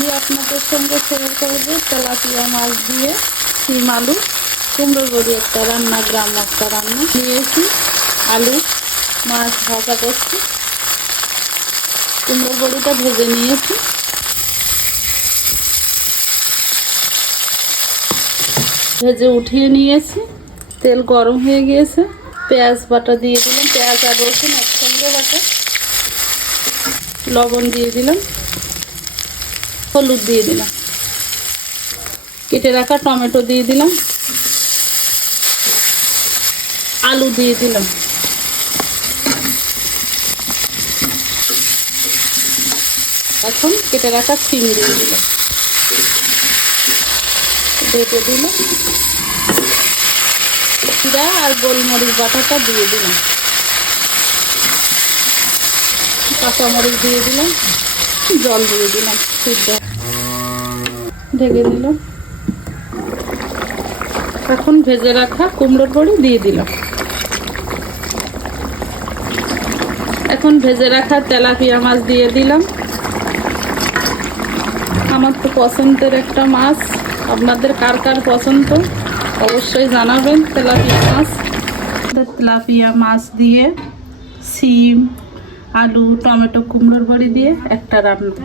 আমি আপনাদের সঙ্গে শেয়ার করব তেলাপিয়া মাছ দিয়ে শিম আলু কুমড়োর বড়ি একটা রান্না, গ্রাম একটা রান্না। নিয়েছি আলু, মাছ ভাজা করছি, কুমড়োর বড়িটা ভেজে নিয়েছি, ভেজে উঠিয়ে নিয়েছি। তেল গরম হয়ে গিয়েছে, পেঁয়াজ বাটা দিয়ে দিলাম, পেঁয়াজ আর রসুন একসঙ্গে বাটা, লবণ দিয়ে দিলাম, হলুদ দিয়ে দিলাম, কেটে রাখা টমেটো দিয়ে দিলাম, আলু দিয়ে দিলাম, এখন কেটে রাখা শিম দিয়ে দিলাম, ঢেকে দিলাম, জিরা আর গোলমরিচ বাটাটা দিয়ে দিলাম, কাঁচামরিচ দিয়ে দিলাম, জল দিয়ে দিলাম, সিদ্ধ ঢেকে দিলাম। এখন ভেজে রাখা কুমড়োর বড়ি দিয়ে দিলাম। এখন ভেজে রাখা তেলাপিয়া মাছ দিয়ে দিলাম। আমার তো পছন্দের একটা মাছ, আপনাদের কার কার পছন্দ অবশ্যই জানাবেন। তেলাপিয়া মাছ দিয়ে শিম আলু টমেটো কুমড়োর বড়ি দিয়ে একটা রান্না।